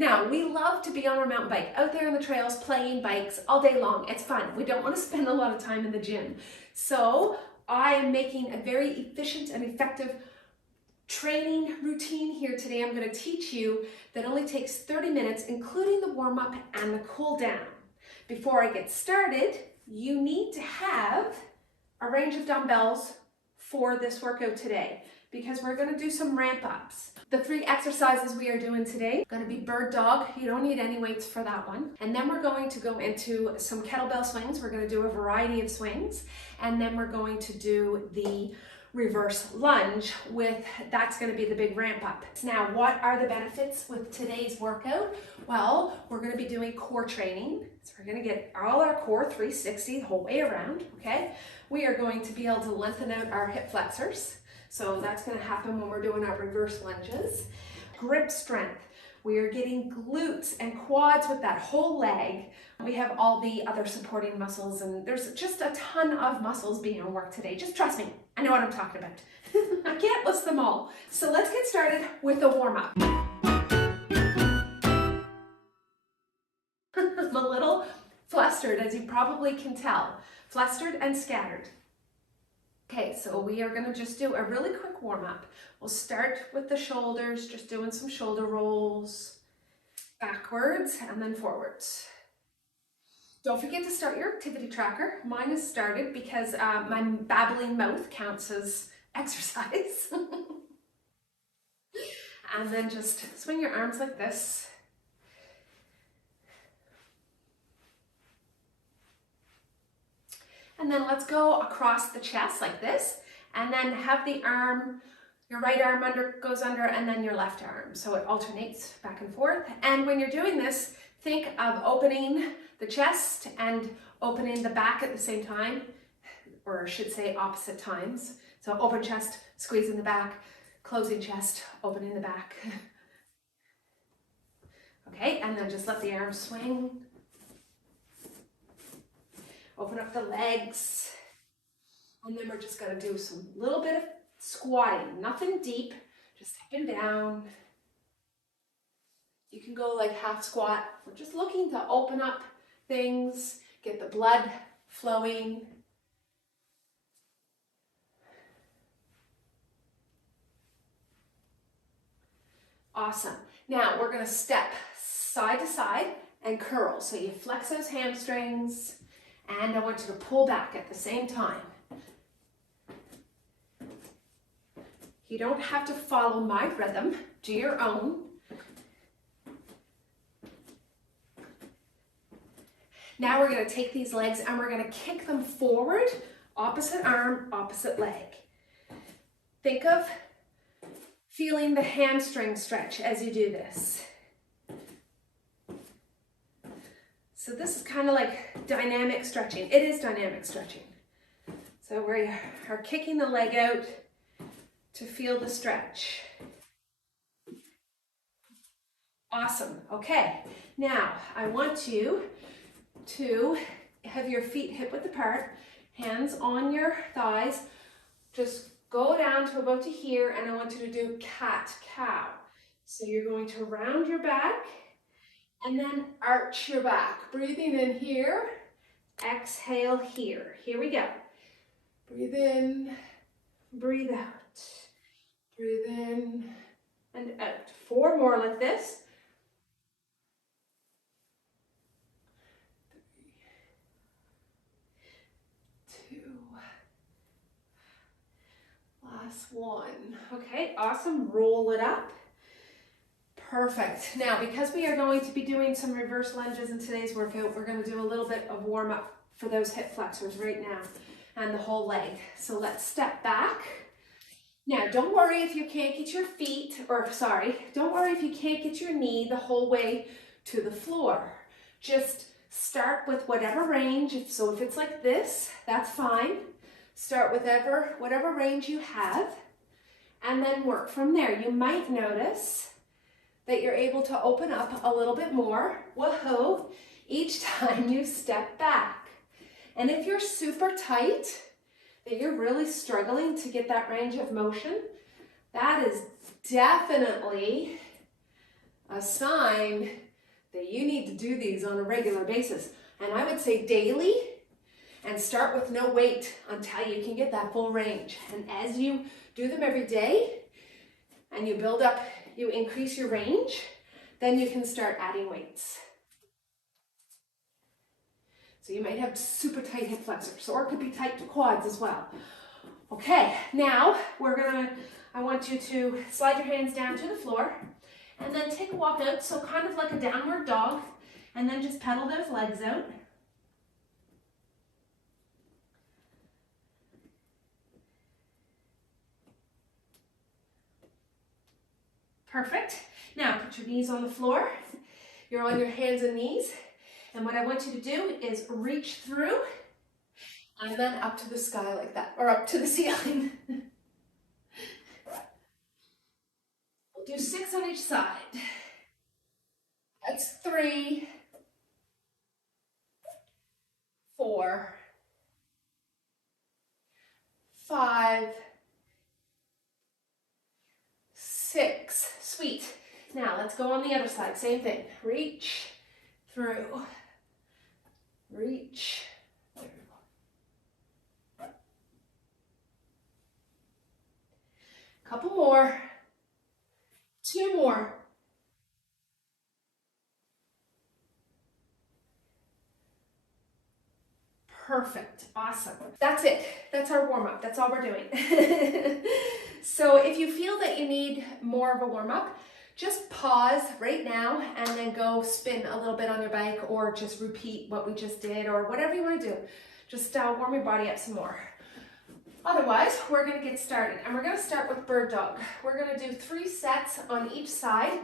Now, we love to be on our mountain bike, out there on the trails, playing bikes all day long. It's fun. We don't want to spend a lot of time in the gym. So I am making a very efficient and effective training routine here today. I'm going to teach you that only takes 30 minutes, including the warm-up and the cool down. Before I get started, you need to have a range of dumbbells for this workout today, because we're going to do some ramp ups. The 3 exercises we are doing today are going to be bird dog. You don't need any weights for that one. And then we're going to go into some kettlebell swings. We're going to do a variety of swings. And then we're going to do the reverse lunge that's going to be the big ramp up. Now, what are the benefits with today's workout? Well, we're going to be doing core training. So we're going to get all our core 360 the whole way around, okay? We are going to be able to lengthen out our hip flexors. So that's going to happen when we're doing our reverse lunges. Grip strength. We are getting glutes and quads with that whole leg. We have all the other supporting muscles, and there's just a ton of muscles being worked today. Just trust me, I know what I'm talking about. I can't list them all. So let's get started with a warm-up. I'm a little flustered, as you probably can tell. Flustered and scattered. Okay, so we are going to just do a really quick warm-up. We'll start with the shoulders, just doing some shoulder rolls, backwards and then forwards. Don't forget to start your activity tracker. Mine is started because my babbling mouth counts as exercise. And then just swing your arms like this. And then let's go across the chest like this, and then have the arm, your right arm goes under, and then your left arm. So it alternates back and forth. And when you're doing this, think of opening the chest and opening the back at the same time, or I should say opposite times. So open chest, squeezing the back, closing chest, opening the back. Okay, and then just let the arms swing. Open up the legs, and then we're just going to do some little bit of squatting, nothing deep, just up and down. You can go like half squat. We're just looking to open up things, get the blood flowing. Awesome. Now we're going to step side to side and curl. So you flex those hamstrings. And I want you to pull back at the same time. You don't have to follow my rhythm, do your own. Now we're going to take these legs and we're going to kick them forward, opposite arm, opposite leg. Think of feeling the hamstring stretch as you do this. So this is kind of like dynamic stretching. It is dynamic stretching. So we are kicking the leg out to feel the stretch. Awesome. Okay. Now I want you to have your feet hip width apart, hands on your thighs. Just go down to about to here, and I want you to do cat-cow. So you're going to round your back, and then arch your back. Breathing in here, exhale here. Here we go. Breathe in, breathe out. Breathe in and out. 4 more like this. 3, 2, last 1. Okay, awesome. Roll it up. Perfect. Now, because we are going to be doing some reverse lunges in today's workout, we're going to do a little bit of warm up for those hip flexors right now and the whole leg. So let's step back. Now, don't worry if you can't get your don't worry if you can't get your knee the whole way to the floor. Just start with whatever range. So if it's like this, that's fine. Start with whatever range you have, and then work from there. You might notice that you're able to open up a little bit more, whoa, each time you step back. And if you're super tight, that you're really struggling to get that range of motion, that is definitely a sign that you need to do these on a regular basis. And I would say daily, and start with no weight until you can get that full range. And as you do them every day and you build up, you increase your range, then you can start adding weights. So you might have super tight hip flexors, or it could be tight to quads as well. Okay, now I want you to slide your hands down to the floor and then take a walk out, so kind of like a downward dog, and then just pedal those legs out. Perfect. Now put your knees on the floor. You're on your hands and knees. And what I want you to do is reach through and then up to the sky like that, or up to the ceiling. We'll do 6 on each side. That's 3, 4, 5, 6. Sweet. Now let's go on the other side. Same thing. Reach through. Reach. Couple more. 2 more. Perfect. Awesome. That's it. That's our warm-up. That's all we're doing. So if you feel that you need more of a warm-up, just pause right now and then go spin a little bit on your bike, or just repeat what we just did, or whatever you want to do. Just warm your body up some more. Otherwise, we're going to get started, and we're going to start with bird dog. We're going to do 3 sets on each side.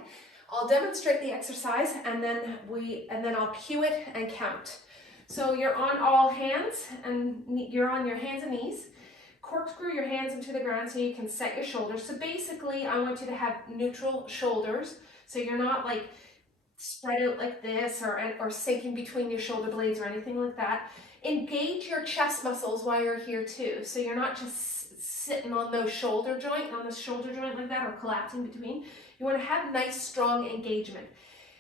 I'll demonstrate the exercise, and then I'll cue it and count. So you're on all hands, and you're on your hands and knees. Corkscrew your hands into the ground so you can set your shoulders. So basically, I want you to have neutral shoulders, so you're not like spread out like this, or sinking between your shoulder blades or anything like that. Engage your chest muscles while you're here too. So you're not just sitting on the shoulder joint like that, or collapsing between. You want to have nice, strong engagement.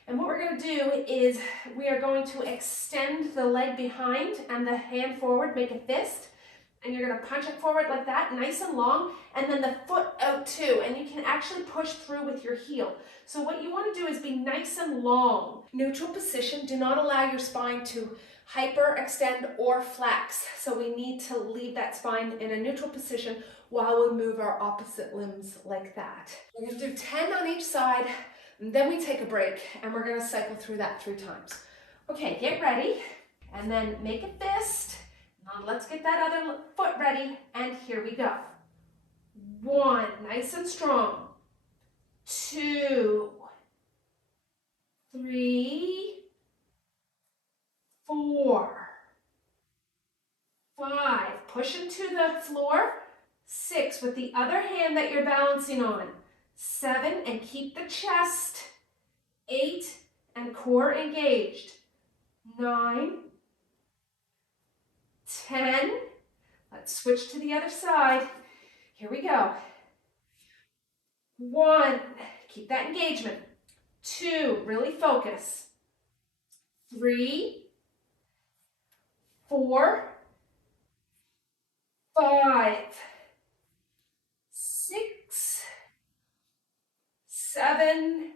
And what we're going to do is we are going to extend the leg behind and the hand forward, make a fist. And you're going to punch it forward like that, nice and long, and then the foot out too. And you can actually push through with your heel. So what you want to do is be nice and long. Neutral position. Do not allow your spine to hyperextend or flex. So we need to leave that spine in a neutral position while we move our opposite limbs like that. We're going to do 10 on each side, and then we take a break, and we're going to cycle through that 3 times. Okay, get ready, and then make a fist. Now let's get that other foot ready, and here we go. 1, nice and strong. 2, 3, 4, 5, push into the floor. 6, with the other hand that you're balancing on. 7, and keep the chest. 8, and core engaged. 9, 10, let's switch to the other side. Here we go. 1, keep that engagement. 2, really focus. 3, 4, 5, 6, 7,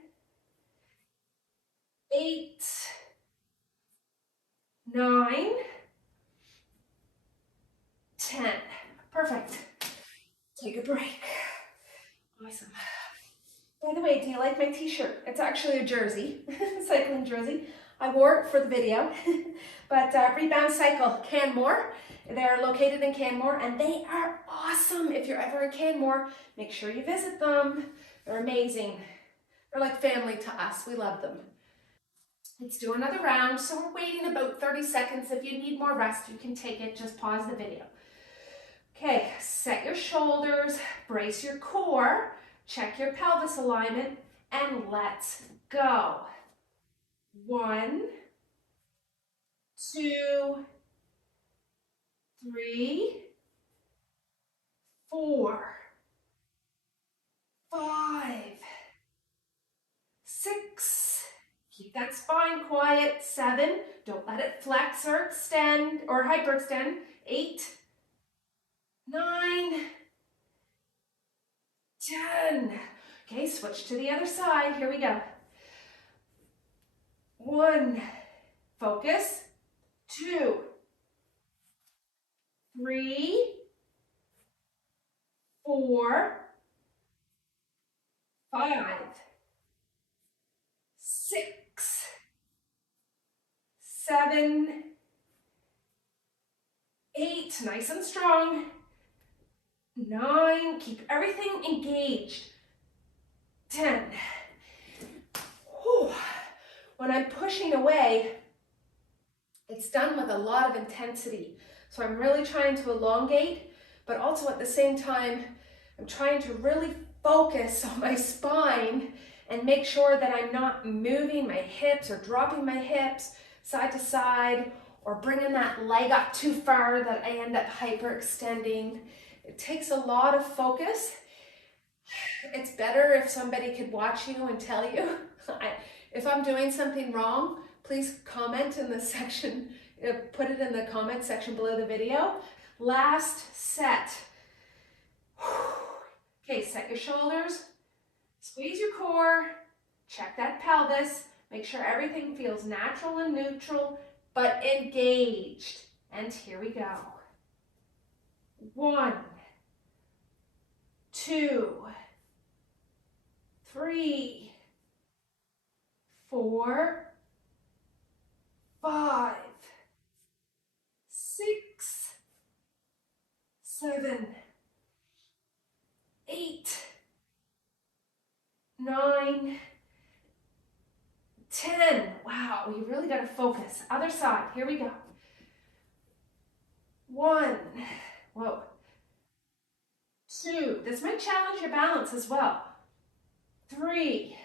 8, 9, 10. Perfect. Take a break. Awesome. By the way, do you like my t-shirt? It's actually a jersey, cycling jersey. I wore it for the video, but Rebound Cycle Canmore. They're located in Canmore, and they are awesome. If you're ever in Canmore, make sure you visit them. They're amazing. They're like family to us. We love them. Let's do another round. So we're waiting about 30 seconds. If you need more rest, you can take it. Just pause the video. Okay, set your shoulders, brace your core, check your pelvis alignment, and let's go. 1, 2, 3, 4, 5, 6. Keep that spine quiet. 7. Don't let it flex or extend or hyperextend. 8, 9, 10. Okay, switch to the other side. Here we go. 1. Focus. 2, 3, 4, 5, 6, 7, 8, nice and strong. 9, keep everything engaged. 10. Whew. When I'm pushing away, it's done with a lot of intensity. So I'm really trying to elongate, but also at the same time, I'm trying to really focus on my spine and make sure that I'm not moving my hips or dropping my hips side to side or bringing that leg up too far that I end up hyperextending. It takes a lot of focus. It's better if somebody could watch you and tell you. If I'm doing something wrong, please comment in the section, put it in the comment section below the video. Last set. Okay, set your shoulders, squeeze your core, check that pelvis, make sure everything feels natural and neutral, but engaged. And here we go. 1, 2, 3, 4, 5, 6, 7, 8, 9, 10. Wow, you really got to focus. Other side, here we go. 1, whoa. 2, this might challenge your balance as well. 3,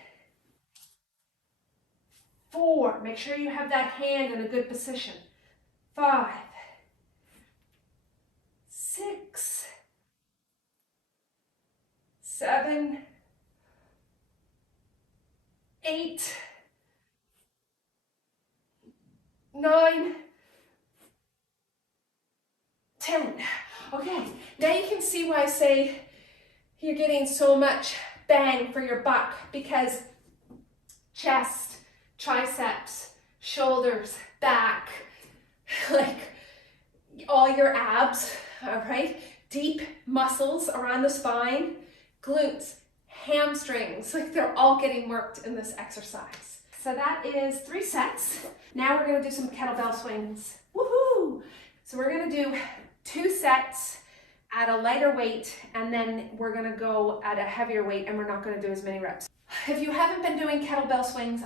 4, make sure you have that hand in a good position. 5, 6, 7, 8, 9, 10. Okay, now you can see why I say you're getting so much bang for your buck, because chest, triceps, shoulders, back, like all your abs, all right? Deep muscles around the spine, glutes, hamstrings, like they're all getting worked in this exercise. So that is 3 sets. Now we're gonna do some kettlebell swings. Woohoo! So we're gonna do 2 sets at a lighter weight, and then we're gonna go at a heavier weight, and we're not gonna do as many reps. If you haven't been doing kettlebell swings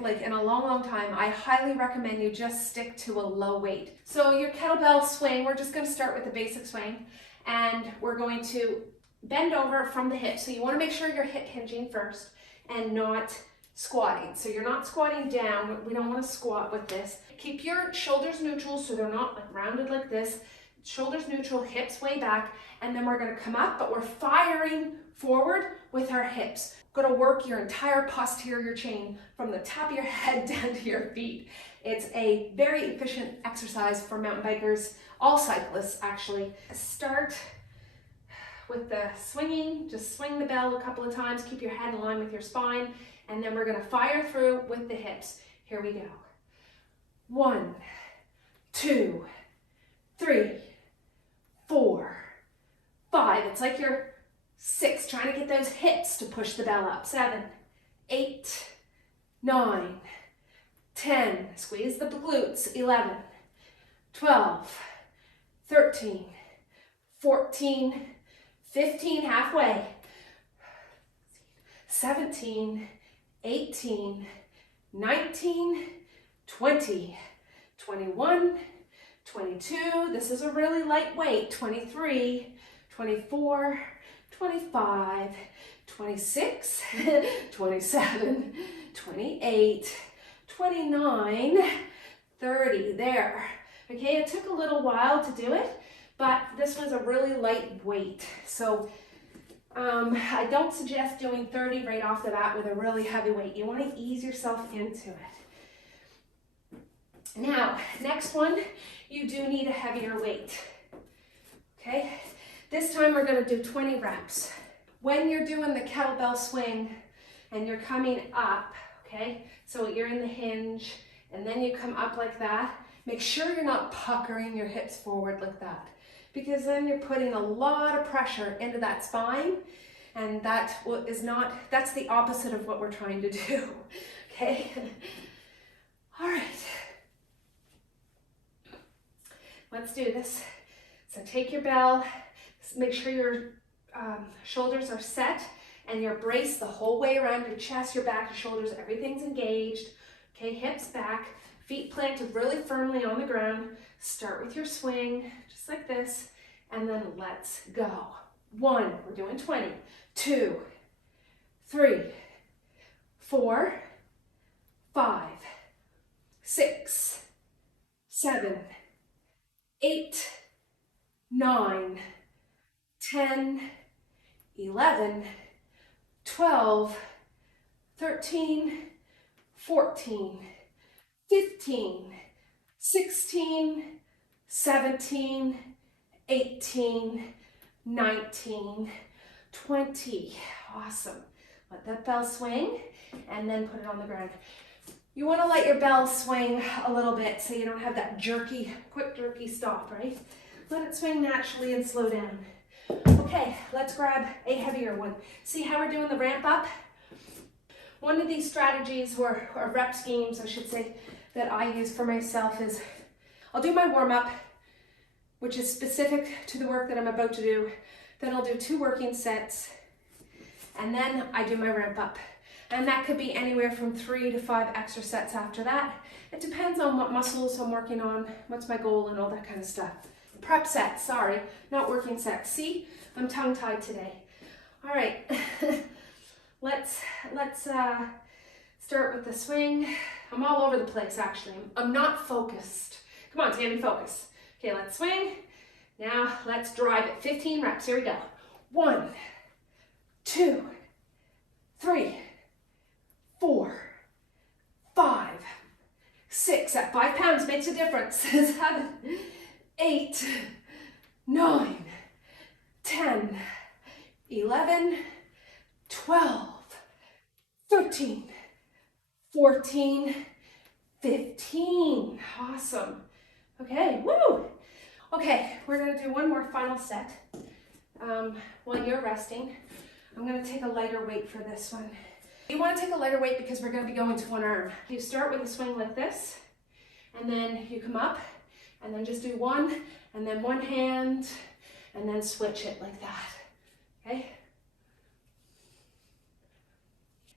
like in a long time, I highly recommend you just stick to a low weight. So your kettlebell swing, we're just gonna start with the basic swing, and we're going to bend over from the hip. So you wanna make sure you're hip hinging first and not squatting. So you're not squatting down. We don't wanna squat with this. Keep your shoulders neutral so they're not like rounded like this. Shoulders neutral, hips way back, and then we're gonna come up, but we're firing forward with our hips. Gonna work your entire posterior chain from the top of your head down to your feet. It's a very efficient exercise for mountain bikers, all cyclists actually. Start with the swinging, just swing the bell a couple of times, keep your head in line with your spine, and then we're gonna fire through with the hips. Here we go. 1, 2, 3, 4, 5. It's like you're 6, trying to get those hips to push the bell up. 7, 8, 9, 10. Squeeze the glutes. 11, 12, 13, 14, 15, halfway. 17, 18, 19, 20, 21, 22, this is a really light weight, 23, 24, 25, 26, 27, 28, 29, 30, there. Okay, it took a little while to do it, but this was a really light weight. So I don't suggest doing 30 right off the bat with a really heavy weight. You want to ease yourself into it. Now, next one, you do need a heavier weight. Okay, this time we're going to do 20 reps. When you're doing the kettlebell swing and you're coming up, okay, so you're in the hinge and then you come up like that, make sure you're not puckering your hips forward like that, because then you're putting a lot of pressure into that spine, and that's the opposite of what we're trying to do, okay? All right, let's do this. So take your bell, make sure your shoulders are set and you're braced the whole way around your chest, your back, your shoulders, everything's engaged. Okay, hips back, feet planted really firmly on the ground. Start with your swing, just like this, and then let's go. 1, we're doing 20, 2, 3, 4, 5, 6, 7, 8, 9, 10, 11, 12, 13, 14, 15, 16, 17, 18, 19, 20. Awesome. Let that bell swing and then put it on the ground. You want to let your bell swing a little bit so you don't have that jerky, quick jerky stop, right? Let it swing naturally and slow down. Okay, let's grab a heavier one. See how we're doing the ramp up? One of these strategies, or rep schemes, I should say, that I use for myself is I'll do my warm up, which is specific to the work that I'm about to do. Then I'll do 2 working sets, and then I do my ramp up. And that could be anywhere from 3 to 5 extra sets after that. It depends on what muscles I'm working on, what's my goal, and all that kind of stuff. Prep sets, sorry, not working sets. See, I'm tongue-tied today. All right, let's start with the swing. I'm all over the place, actually. I'm not focused. Come on, Tammy, focus. Okay, let's swing. Now let's drive it. 15 reps. Here we go. 1, 2, 3, 4, 5, 6. At 5 pounds makes a difference. 7, 8, 9, 10, 11, 12, 13, 14, 15. Awesome. Okay, woo! Okay, we're gonna do one more final set. While you're resting, I'm gonna take a lighter weight for this one. You wanna take a lighter weight because we're gonna be going to one arm. You start with a swing like this, and then you come up, and then just do one, and then one hand, and then switch it like that, okay?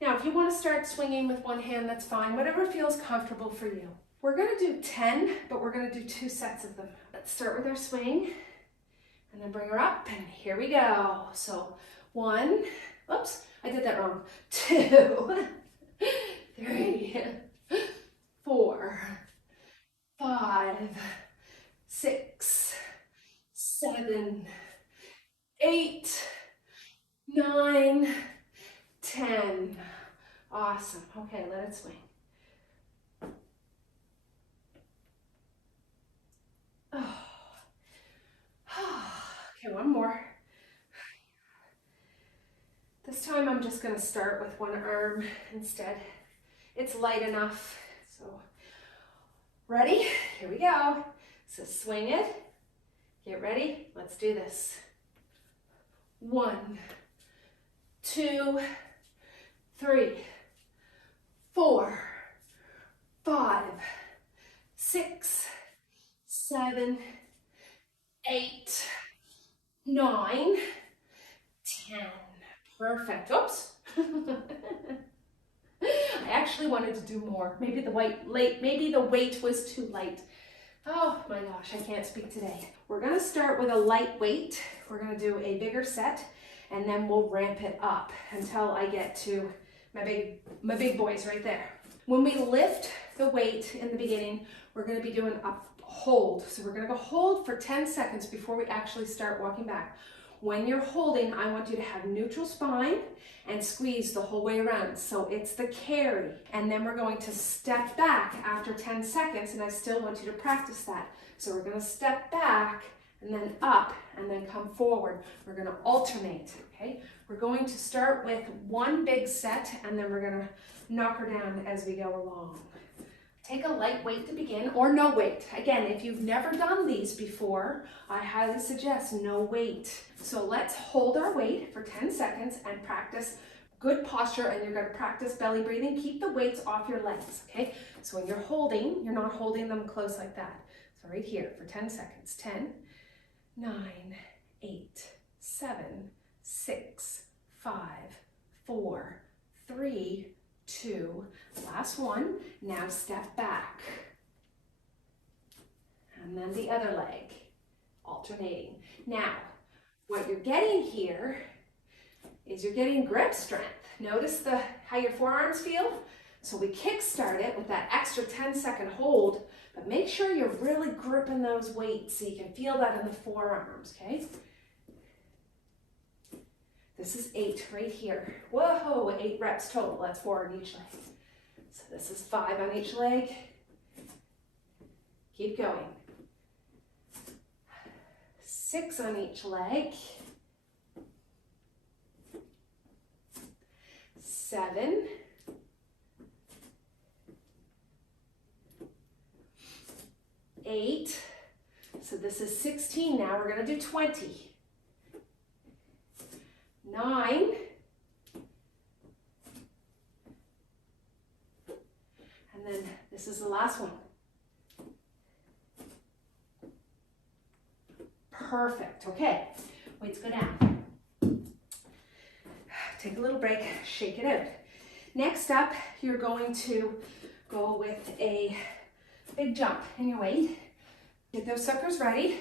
Now, if you want to start swinging with one hand, that's fine. Whatever feels comfortable for you. We're going to do 10, but we're going to do 2 sets of them. Let's start with our swing, and then bring her up, and here we go. So 1, oops, I did that wrong. 2, 3, 4, 5, 6, 7, 8, 9, 10. Awesome. Okay, let it swing. Oh. Okay, one more. This time I'm just going to start with one arm instead. It's light enough. So, ready? Here we go. So swing it. Get ready. Let's do this. 1, 2, 3, 4, 5, 6, 7, 8, 9, 10. Perfect. Oops. I actually wanted to do more. Maybe the weight was too light. Oh my gosh, I can't speak today. We're gonna start with a light weight. We're gonna do a bigger set, and then we'll ramp it up until I get to my big boys right there. When we lift the weight in the beginning, we're gonna be doing a hold. So we're gonna go hold for 10 seconds before we actually start walking back. When you're holding, I want you to have neutral spine and squeeze the whole way around. So it's the carry. And then we're going to step back after 10 seconds, and I still want you to practice that. So we're going to step back and then up and then come forward. We're going to alternate, okay? We're going to start with one big set, and then we're going to knock her down as we go along. Take a light weight to begin, or no weight. Again, if you've never done these before, I highly suggest no weight. So let's hold our weight for 10 seconds and practice good posture, and you're going to practice belly breathing. Keep the weights off your legs, okay? So when you're holding, you're not holding them close like that. So right here for 10 seconds. 10, 9, 8, 7, 6, 5, 4, 3, 2, last one. Now step back. And then the other leg, alternating. Now, what you're getting here is you're getting grip strength. Notice how your forearms feel? So we kickstart it with that extra 10-second hold, but make sure you're really gripping those weights so you can feel that in the forearms, okay? This is 8 right here. Whoa, 8 reps total. That's 4 on each leg. So this is 5 on each leg. Keep going. 6 on each leg. 7. 8. So this is 16 now. We're going to do 20. 9. And then this is the last one. Perfect. Okay, weights go down. Take a little break, shake it out. Next up, you're going to go with a big jump in your weight. Get those suckers ready.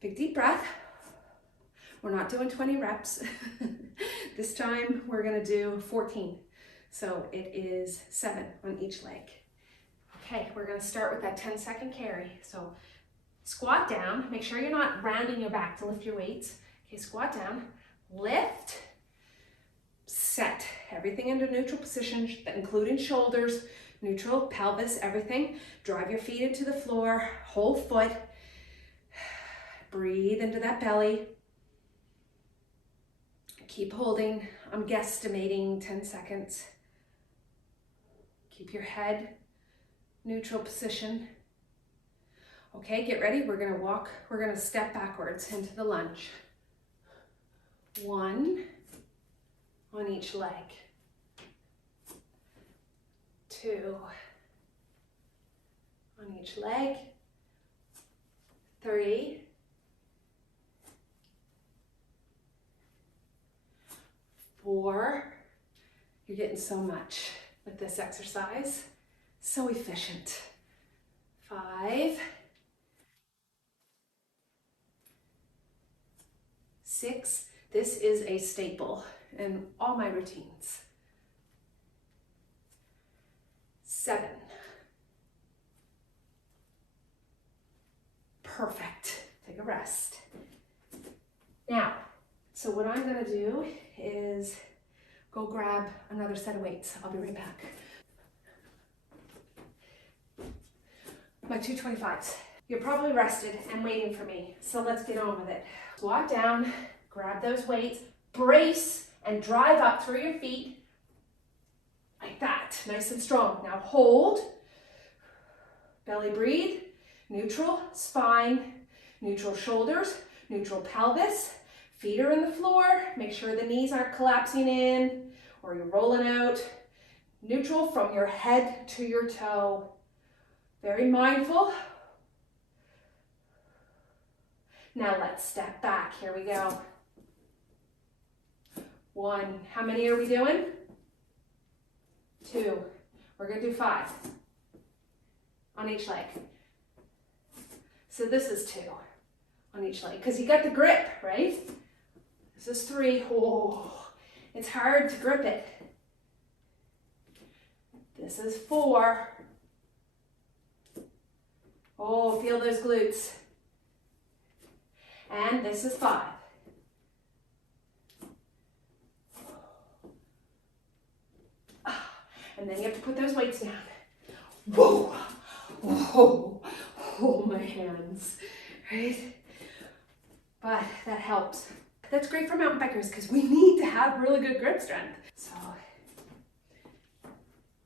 Big deep breath. We're not doing 20 reps. This time we're gonna do 14. So it is 7 on each leg. Okay, we're gonna start with that 10-second carry. So squat down, make sure you're not rounding your back to lift your weights. Okay, squat down, lift, set. Everything into neutral position, including shoulders, neutral, pelvis, everything. Drive your feet into the floor, whole foot. Breathe into that belly. Keep holding. I'm guesstimating 10 seconds. Keep your head neutral position. Okay, get ready. We're going to walk. We're going to step backwards into the lunge. 1 on each leg. 2 on each leg. 3. 4. You're getting so much with this exercise. So efficient. 5. 6. This is a staple in all my routines. 7. Perfect. Take a rest. Now, so what I'm going to do is go grab another set of weights. I'll be right back. My 225s. You're probably rested and waiting for me, so let's get on with it. Squat down, grab those weights, brace, and drive up through your feet like that, nice and strong. Now hold, belly breathe, neutral spine, neutral shoulders, neutral pelvis. Feet are in the floor. Make sure the knees aren't collapsing in or you're rolling out. Neutral from your head to your toe. Very mindful. Now let's step back. Here we go. 1. How many are we doing? 2. We're going to do 5 on each leg. So this is 2 on each leg because you got the grip, right? This is 3. Oh, it's hard to grip it. This is 4. Oh, feel those glutes. And this is 5. And then you have to put those weights down. Whoa, whoa, oh, my hands, right? But that helps. That's great for mountain bikers because we need to have really good grip strength. So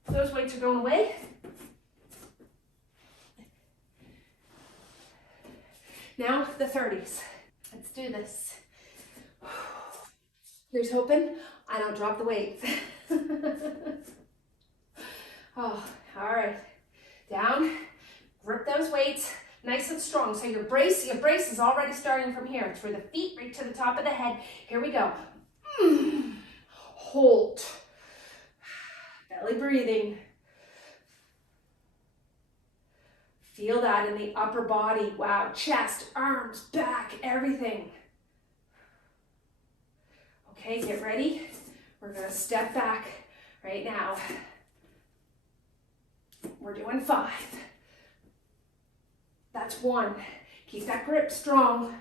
those weights are going away. Now the 30s. Let's do this. Here's hoping I don't drop the weights. Oh, all right. Down, grip those weights nice and strong. So your brace is already starting from here, through the feet, right to the top of the head. Here we go. Hold. Belly breathing. Feel that in the upper body. Wow, chest, arms, back, everything. Okay, get ready. We're gonna step back right now. We're doing 5. That's 1. Keep that grip strong.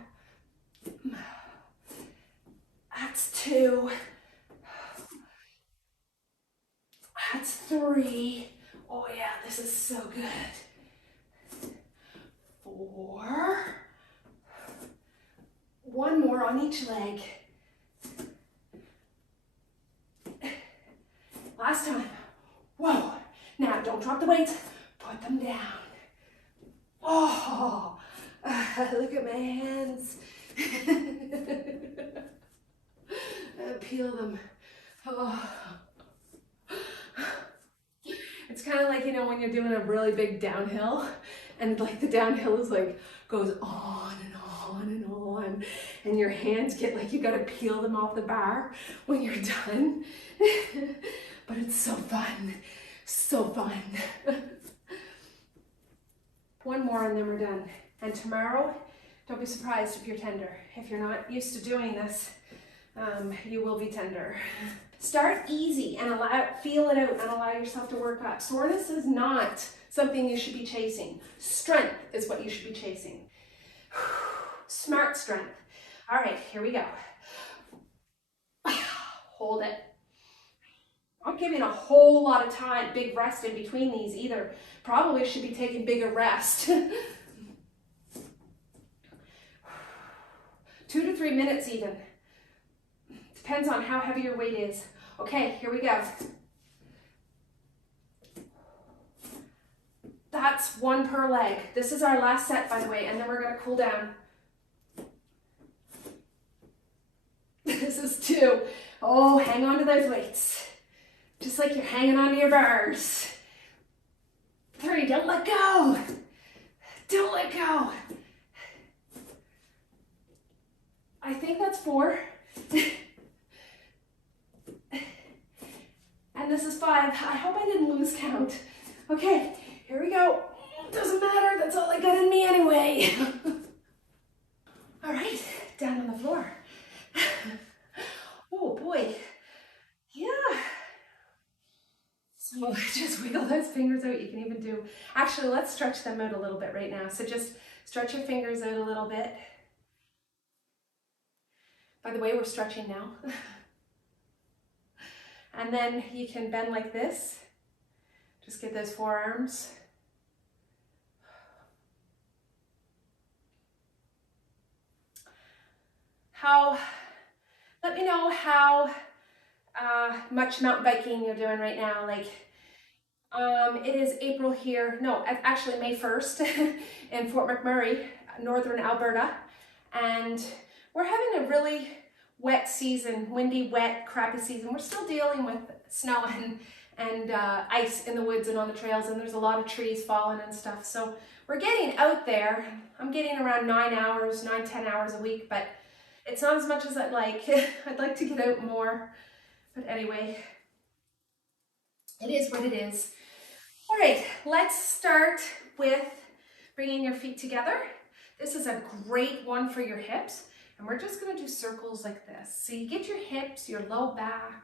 That's 2. That's 3. Oh yeah, this is so good. 4. 1 more on each leg. Last time. Whoa. Now, don't drop the weights. Put them down. Oh, look at my hands. Peel them. Oh. It's kind of like, you know, when you're doing a really big downhill and like the downhill is like, goes on and on and on. And your hands get like, you got to peel them off the bar when you're done. But it's so fun. So fun. 1 more and then we're done. And tomorrow, don't be surprised if you're tender. If you're not used to doing this, you will be tender. Start easy and feel it out and allow yourself to work up. Soreness is not something you should be chasing. Strength is what you should be chasing. Smart strength. All right, here we go. Hold it. I'm giving a whole lot of time, big rest in between these either. Probably should be taking bigger rest. 2 to 3 minutes even. Depends on how heavy your weight is. Okay, here we go. That's 1 per leg. This is our last set, by the way, and then we're gonna cool down. This is 2. Oh, hang on to those weights. Just like you're hanging on to your bars. 3, don't let go. Don't let go. I think that's 4. And this is 5. I hope I didn't lose count. Okay, here we go. Doesn't matter, that's all I got in me anyway. All right, down on the floor. Oh boy, yeah. So just wiggle those fingers out. You can even do, actually, let's stretch them out a little bit right now. So just stretch your fingers out a little bit. By the way, we're stretching now. And then you can bend like this. Just get those forearms. Let me know how much mountain biking you're doing right now. Like, it is April here, no, actually May 1st in Fort McMurray, northern Alberta. And we're having a really wet season, windy, wet, crappy season. We're still dealing with snow and ice in the woods and on the trails, and there's a lot of trees falling and stuff. So we're getting out there. I'm getting around 10 hours a week, but it's not as much as I'd like. I'd like to get out more. But anyway, it is what it is. All right, let's start with bringing your feet together. This is a great one for your hips. And we're just gonna do circles like this. So you get your hips, your low back.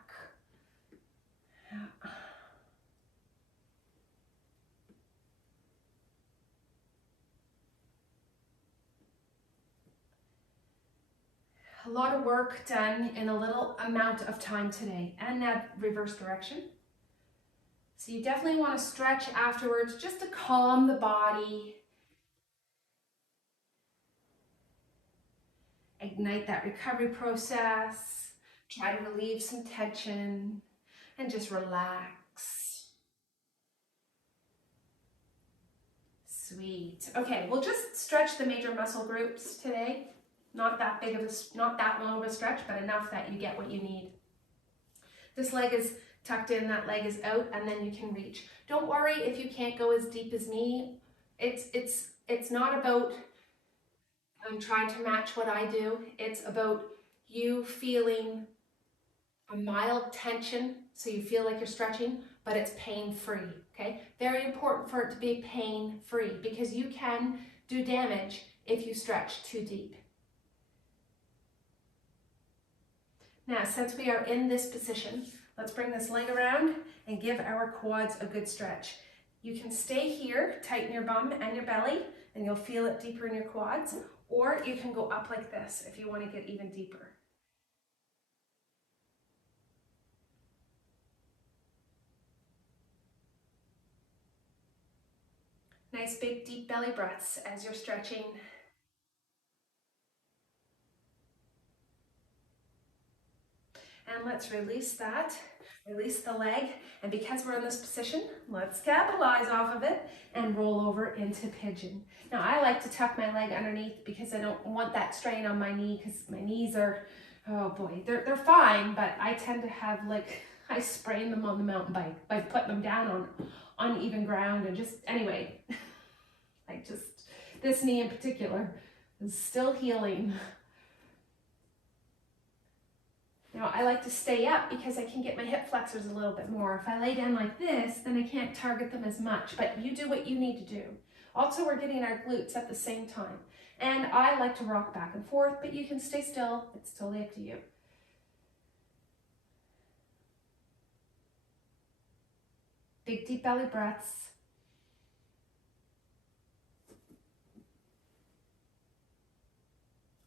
A lot of work done in a little amount of time today. And now reverse direction. So you definitely want to stretch afterwards just to calm the body. Ignite that recovery process. Try to relieve some tension and just relax. Sweet. Okay, we'll just stretch the major muscle groups today. Not that long of a stretch, but enough that you get what you need. This leg is tucked in, that leg is out, and then you can reach. Don't worry if you can't go as deep as me. It's not about trying to match what I do. It's about you feeling a mild tension, so you feel like you're stretching, but it's pain-free, okay? Very important for it to be pain-free, because you can do damage if you stretch too deep. Now, since we are in this position, let's bring this leg around and give our quads a good stretch. You can stay here, tighten your bum and your belly, and you'll feel it deeper in your quads, or you can go up like this if you want to get even deeper. Nice big deep belly breaths as you're stretching. And let's release that, release the leg, and because we're in this position, let's capitalize off of it and roll over into pigeon. Now I like to tuck my leg underneath because I don't want that strain on my knee, because my knees are, oh boy, they're fine, but I tend to have I sprain them on the mountain bike by putting them down on uneven ground, and just, anyway, this knee in particular is still healing. Now I like to stay up because I can get my hip flexors a little bit more. If I lay down like this, then I can't target them as much, but you do what you need to do. Also, we're getting our glutes at the same time. And I like to rock back and forth, but you can stay still. It's totally up to you. Big deep belly breaths.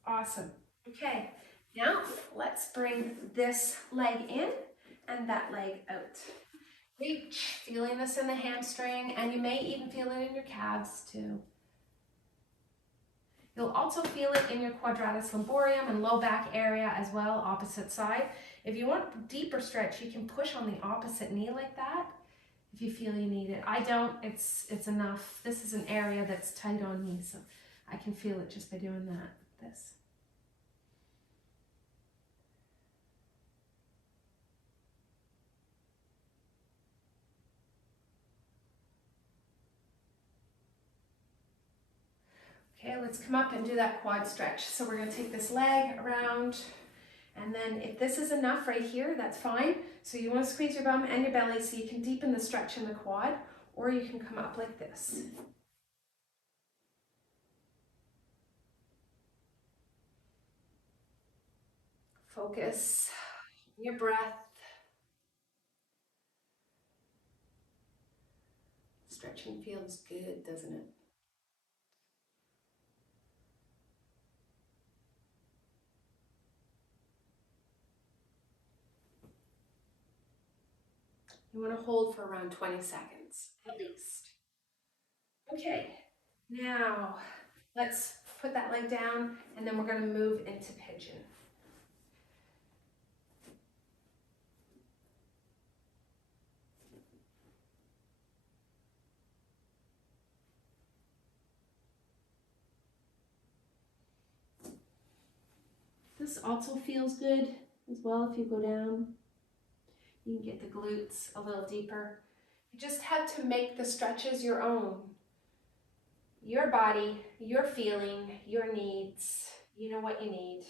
Awesome. Okay. Now, let's bring this leg in and that leg out. Reach, feeling this in the hamstring, and you may even feel it in your calves too. You'll also feel it in your quadratus lumborum and low back area as well, opposite side. If you want deeper stretch, you can push on the opposite knee like that if you feel you need it. I don't, it's enough. This is an area that's tight on me, so I can feel it just by doing that, this. Okay, let's come up and do that quad stretch. So we're going to take this leg around, and then if this is enough right here, that's fine. So you want to squeeze your bum and your belly so you can deepen the stretch in the quad, or you can come up like this. Focus on your breath. Stretching feels good, doesn't it? You want to hold for around 20 seconds, at least. Okay, now let's put that leg down, and then we're going to move into pigeon. This also feels good as well if you go down. You can get the glutes a little deeper. You just have to make the stretches your own. Your body, your feeling, your needs. You know what you need.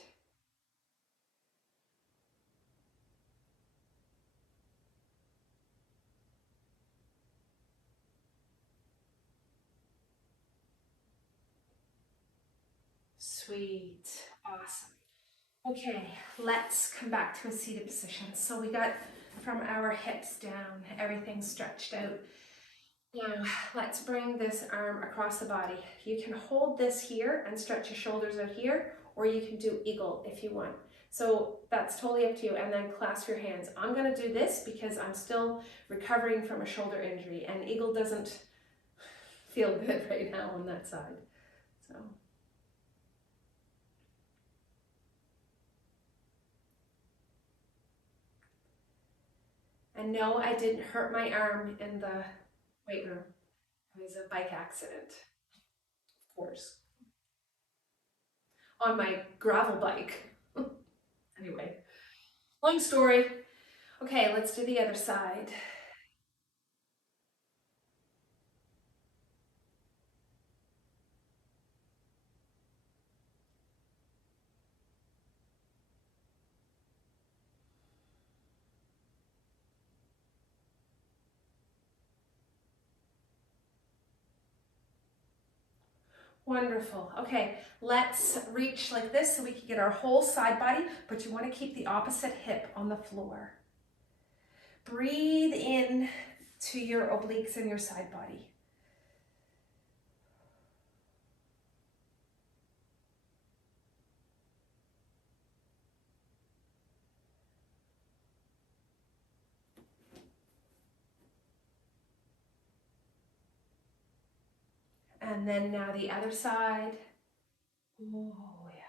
Sweet, awesome. Okay, let's come back to a seated position. So we got from our hips down, everything stretched out. Now, let's bring this arm across the body. You can hold this here and stretch your shoulders out here, or you can do eagle if you want. So that's totally up to you. And then clasp your hands. I'm gonna do this because I'm still recovering from a shoulder injury, and eagle doesn't feel good right now on that side. So. And no, I didn't hurt my arm in the weight room. It was a bike accident, of course, on my gravel bike. Anyway, long story. Okay, let's do the other side. Wonderful. Okay, let's reach like this so we can get our whole side body, but you want to keep the opposite hip on the floor. Breathe in to your obliques and your side body. And then now the other side. Oh, yeah.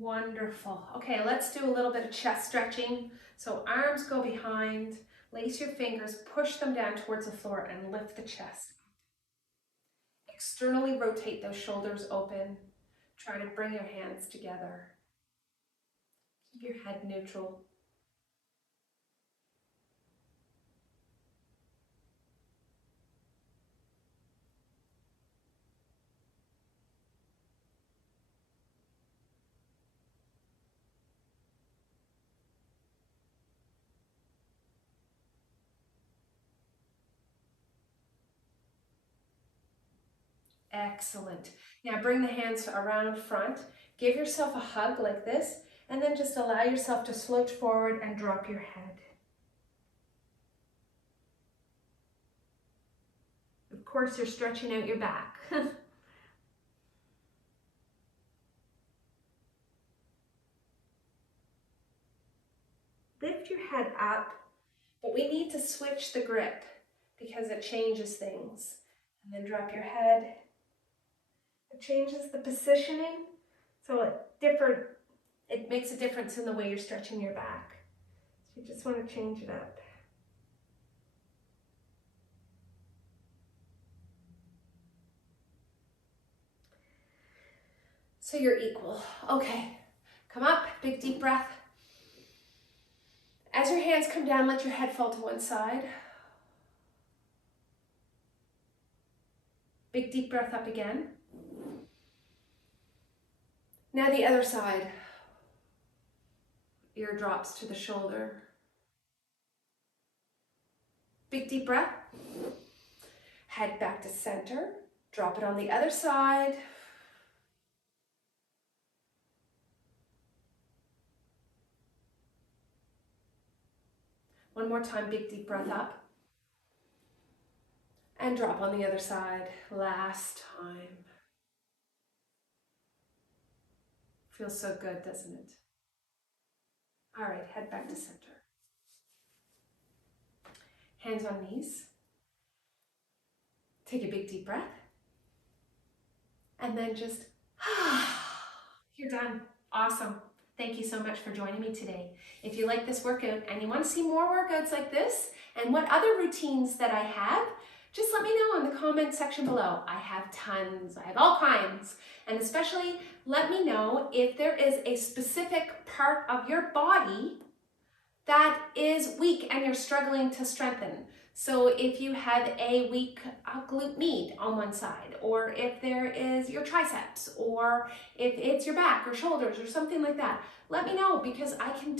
Wonderful. Okay, let's do a little bit of chest stretching. So arms go behind, lace your fingers, push them down towards the floor and lift the chest. Externally rotate those shoulders open. Try to bring your hands together. Keep your head neutral. Excellent. Now bring the hands around front. Give yourself a hug like this, and then just allow yourself to slouch forward and drop your head. Of course, you're stretching out your back. Lift your head up, but we need to switch the grip because it changes things. And then drop your head. It changes the positioning, so it makes a difference in the way you're stretching your back. So you just want to change it up. So you're equal. Okay, come up, big deep breath. As your hands come down, let your head fall to one side. Big deep breath up again. Now the other side. Ear drops to the shoulder. Big deep breath. Head back to center. Drop it on the other side. One more time, big deep breath up. And drop on the other side. Last time. Feels so good, doesn't it? All right, head back to center. Hands on knees. Take a big deep breath. And then just, you're done. Awesome. Thank you so much for joining me today. If you like this workout and you want to see more workouts like this and what other routines that I have, just let me know in the comment section below. I have tons, I have all kinds. And especially let me know if there is a specific part of your body that is weak and you're struggling to strengthen. So if you have a weak glute med on one side, or if there is your triceps, or if it's your back or shoulders or something like that, let me know, because I can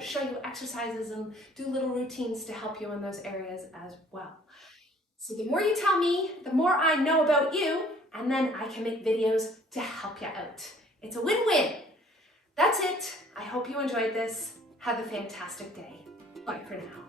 show you exercises and do little routines to help you in those areas as well. So the more you tell me, the more I know about you, and then I can make videos to help you out. It's a win-win. That's it. I hope you enjoyed this. Have a fantastic day. Bye for now.